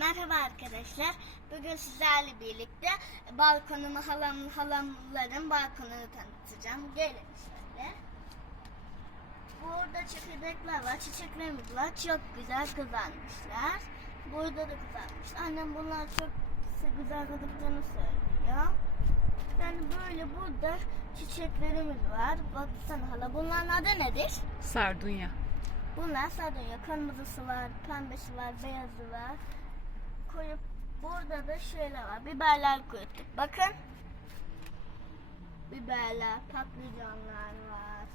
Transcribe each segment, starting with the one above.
Merhaba arkadaşlar. Bugün sizlerle birlikte balkonumu halam, halamların balkonunu tanıtacağım. Gelin şöyle. Burada çekirdekler var, çiçeklerimiz var. Çok güzel kızarmışlar. Burada da kızarmış. Annem bunlar çok güzel kızardığını söylüyor. Yani böyle burada çiçeklerimiz var. Baksana hala. Bunların adı nedir? Sardunya. Bunlar sardunya. Kırmızısı var, pembesi var, beyazı var. Burada da şöyle var. Biberler koyduk. Bakın. Biberler, patlıcanlar var.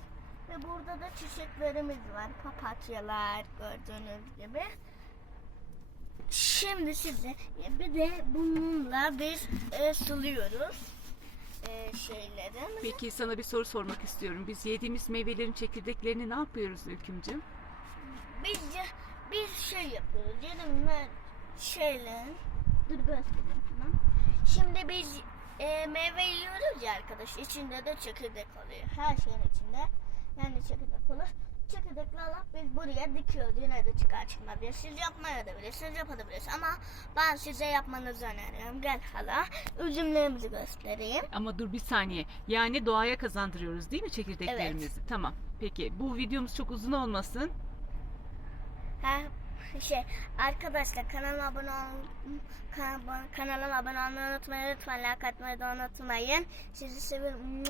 Ve burada da çiçeklerimiz var. Papatyalar gördüğünüz gibi. Şimdi size bir de bununla biz e, suluyoruz e, şeyleri. Peki sana bir soru sormak istiyorum. Biz yediğimiz meyvelerin çekirdeklerini ne yapıyoruz Ülkümcüm? Biz biz şey yapıyoruz. Yedim ben dur göstereyim sana. Şimdi biz e, meyve yiyoruz ya arkadaş. İçinde de çekirdek oluyor. Her şeyin içinde. Yani çekirdek olur. Çekirdekli alıp biz buraya dikiyoruz. Yine de çıkar çıkmaz. Siz yapmaya da bilirsiniz, yapabilirsiniz. Ama ben size yapmanızı öneriyorum. Gel hala. Üzümlerimizi göstereyim. Ama dur bir saniye. Yani doğaya kazandırıyoruz değil mi çekirdeklerimizi? Tamam. Peki bu videomuz çok uzun olmasın. Ha, şey arkadaşlar kanalıma abone ol kan- kanalıma abone olmayı unutmayın lütfen like atmayı da unutmayın sizi seviyorum.